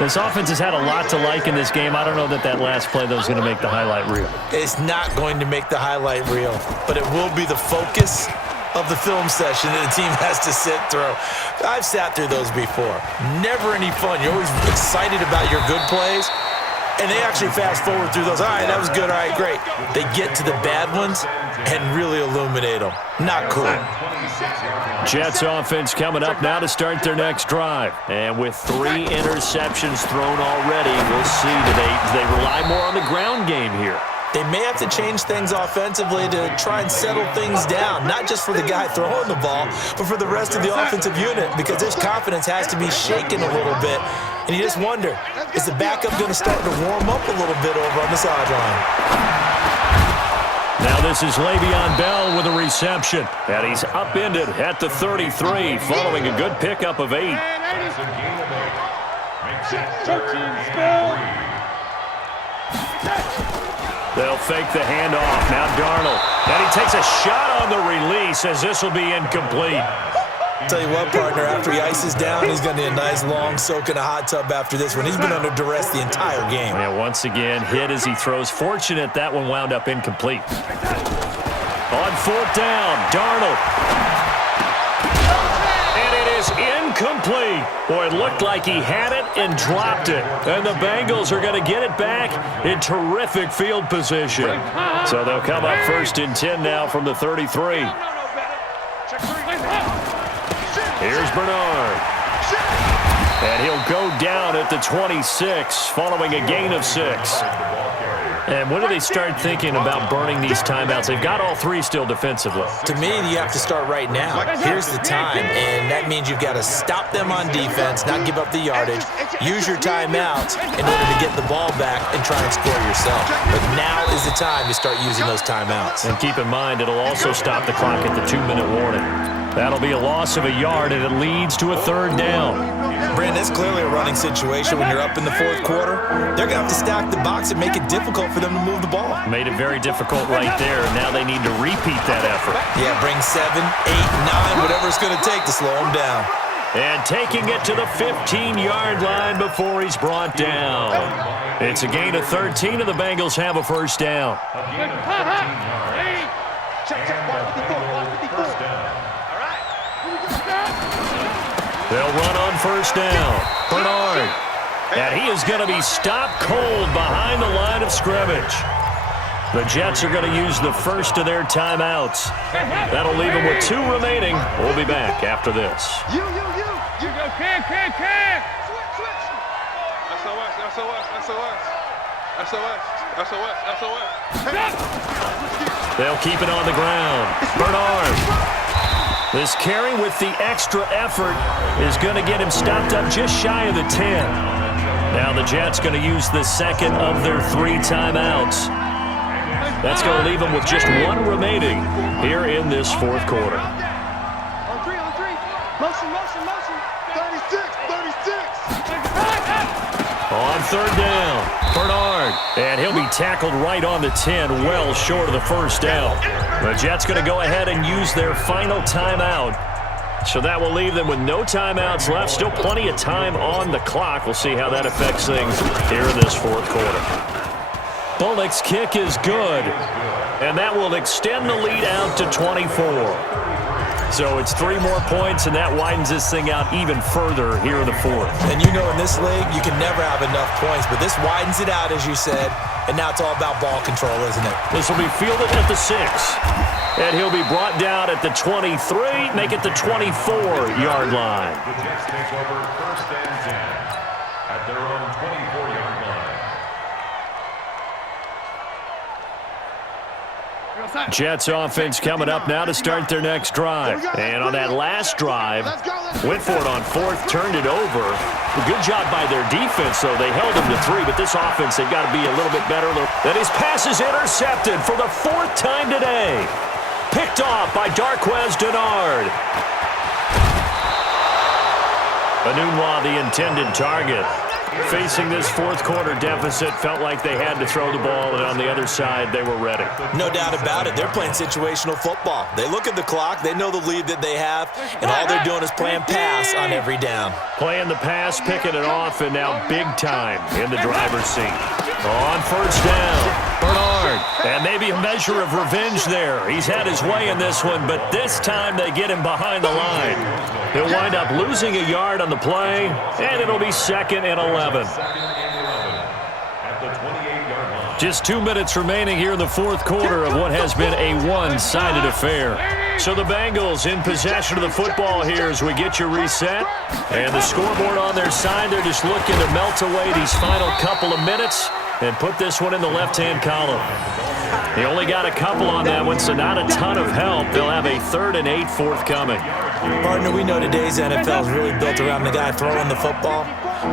This offense has had a lot to like in this game. I don't know that last play, though, is going to make the highlight reel. It's not going to make the highlight reel, but it will be the focus of the film session that the team has to sit through. I've sat through those before. Never any fun. You're always excited about your good plays, and they actually fast forward through those. All right, that was good. All right, great. They get to the bad ones and really illuminate them. Not cool. Jets offense coming up now to start their next drive. And with 3 interceptions thrown already, we'll see. Do they rely more on the ground game here? They may have to change things offensively to try and settle things down, not just for the guy throwing the ball, but for the rest of the offensive unit, because his confidence has to be shaken a little bit. And you just wonder, is the backup going to start to warm up a little bit over on the sideline? Now this is Le'Veon Bell with a reception, and he's upended at the 33 following a good pickup of 8. They'll fake the handoff. Now Darnold. And he takes a shot on the release as this will be incomplete. Tell you what, partner, after he ices down, he's going to need a nice long soak in a hot tub after this one. He's been under duress the entire game. Yeah, once again, hit as he throws. Fortunate that one wound up incomplete. On 4th down, Darnold. And it is incomplete. Boy, it looked like he had it and dropped it. And the Bengals are going to get it back in terrific field position. So they'll come up 1st and 10 now from the 33. Here's Bernard. And he'll go down at the 26 following a gain of 6. And when do they start thinking about burning these timeouts? They've got all 3 still defensively. To me, you have to start right now. Here's the time, and that means you've got to stop them on defense, not give up the yardage, use your timeouts in order to get the ball back and try and score yourself. But now is the time to start using those timeouts. And keep in mind, it'll also stop the clock at the 2-minute warning. That'll be a loss of a yard, and it leads to a 3rd down. Brandon, it's clearly a running situation when you're up in the 4th quarter. They're going to have to stack the box and make it difficult for them to move the ball. Made it very difficult right there, and now they need to repeat that effort. Yeah, bring 7, 8, 9, whatever it's going to take to slow them down. And taking it to the 15-yard line before he's brought down. It's a gain of 13, and the Bengals have a 1st down. They'll run on 1st down. Bernard. And he is going to be stopped cold behind the line of scrimmage. The Jets are going to use the first of their timeouts. That'll leave them with 2 remaining. We'll be back after this. You go, can. SOS. They'll keep it on the ground. Bernard. This carry with the extra effort is going to get him stopped up just shy of the 10. Now the Jets going to use the 2nd of their 3 timeouts. That's going to leave them with just 1 remaining here in this 4th quarter. On 3. Motion. 36. On 3rd down, Bernard. And he'll be tackled right on the 10, well short of the 1st down. The Jets going to go ahead and use their final timeout. So that will leave them with no timeouts left. Still plenty of time on the clock. We'll see how that affects things here in this 4th quarter. Bullock's kick is good. And that will extend the lead out to 24. So it's 3 more points, and that widens this thing out even further here in the 4th. And you know in this league, you can never have enough points, but this widens it out, as you said, and now it's all about ball control, isn't it? This will be fielded at the 6. And he'll be brought down at the 23, make it the 24-yard line. The Jets take over 1st and 10 at their own 24-yard line. Jets offense coming up now to start their next drive. And on that last drive, went for it on 4th, turned it over. Good job by their defense, though. They held them to 3, but this offense, they've got to be a little bit better. And his pass is intercepted for the 4th time today. Picked off by Darquez Dennard. Anunwa, the intended target. Facing this fourth quarter deficit, felt like they had to throw the ball, and on the other side, they were ready. No doubt about it. They're playing situational football. They look at the clock. They know the lead that they have, and all they're doing is playing pass on every down. Playing the pass, picking it off, and now big time in the driver's seat. On first down, Bernard. And maybe a measure of revenge there. He's had his way in this one, but this time they get him behind the line. He'll wind up losing a yard on the play, and it'll be 2nd and 11. Just 2 minutes remaining here in the fourth quarter of what has been a one-sided affair. So the Bengals in possession of the football here as we get you reset. And the scoreboard on their side, they're just looking to melt away these final couple of minutes and put this one in the left-hand column. They only got a couple on that one, so not a ton of help. They'll have a 3rd and 8 forthcoming. Partner, we know today's NFL is really built around the guy throwing the football.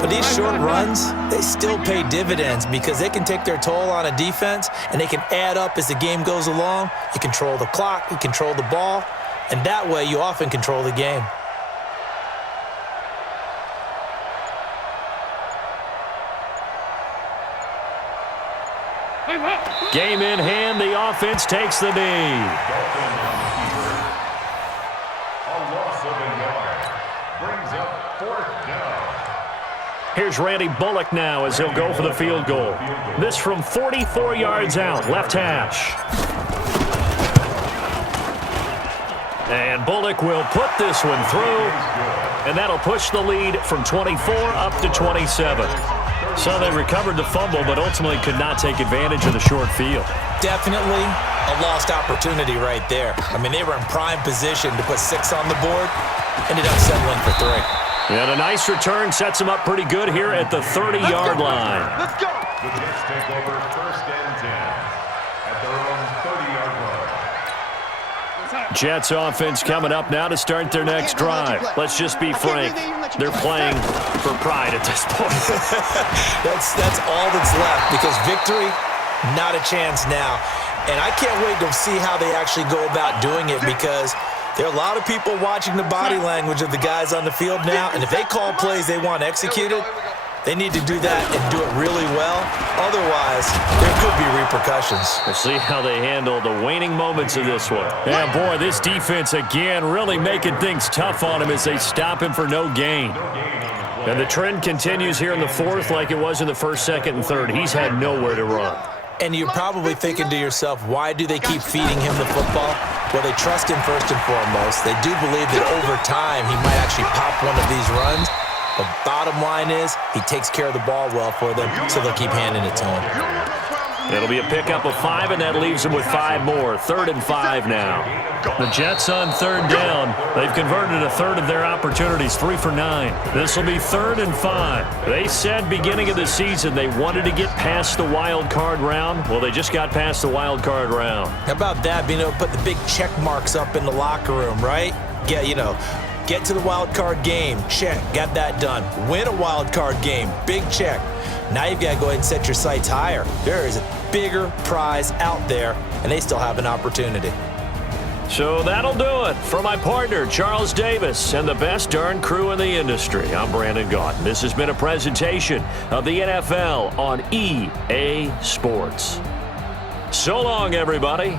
But these short runs, they still pay dividends because they can take their toll on a defense and they can add up as the game goes along. You control the clock, you control the ball, and that way you often control the game. Game in hand, the offense takes the knee. A loss of a yard. Brings up 4th down. Here's Randy Bullock now as he'll go for the field goal. This from 44 yards out, left hash. And Bullock will put this one through, and that'll push the lead from 24 up to 27. So they recovered the fumble, but ultimately could not take advantage of the short field. Definitely a lost opportunity right there. I mean, they were in prime position to put 6 on the board, ended up settling for 3. And a nice return sets them up pretty good here at the 30-yard line. Let's go. The Jets take over 1st and 10 at their own 30-yard line. Jets offense coming up now to start their next drive. Let's just be frank. They're playing for pride at this point. That's all that's left because victory, not a chance now. And I can't wait to see how they actually go about doing it because there are a lot of people watching the body language of the guys on the field now, and if they call plays they want executed, they need to do that and do it really well. Otherwise, there could be repercussions. We'll see how they handle the waning moments of this one. Yeah, boy, this defense again really making things tough on him as they stop him for no gain. And the trend continues here in the fourth like it was in the first, second, and third. He's had nowhere to run. And you're probably thinking to yourself, why do they keep feeding him the football? Well, they trust him first and foremost. They do believe that over time he might actually pop one of these runs. The bottom line is he takes care of the ball well for them, so they'll keep handing it to him. It'll be a pickup of 5, and that leaves them with 5 more. 3rd and 5 now. The Jets on 3rd down. They've converted a third of their opportunities, 3 for 9. This will be 3rd and 5. They said beginning of the season they wanted to get past the wild card round. Well, they just got past the wild card round. How about that, being able to put the big check marks up in the locker room, right? Get to the wild card game, check, got that done. Win a wild card game, big check. Now you've got to go ahead and set your sights higher. There is a bigger prize out there, and they still have an opportunity. So that'll do it for my partner, Charles Davis, and the best darn crew in the industry. I'm Brandon Gaunt. This has been a presentation of the NFL on EA Sports. So long, everybody.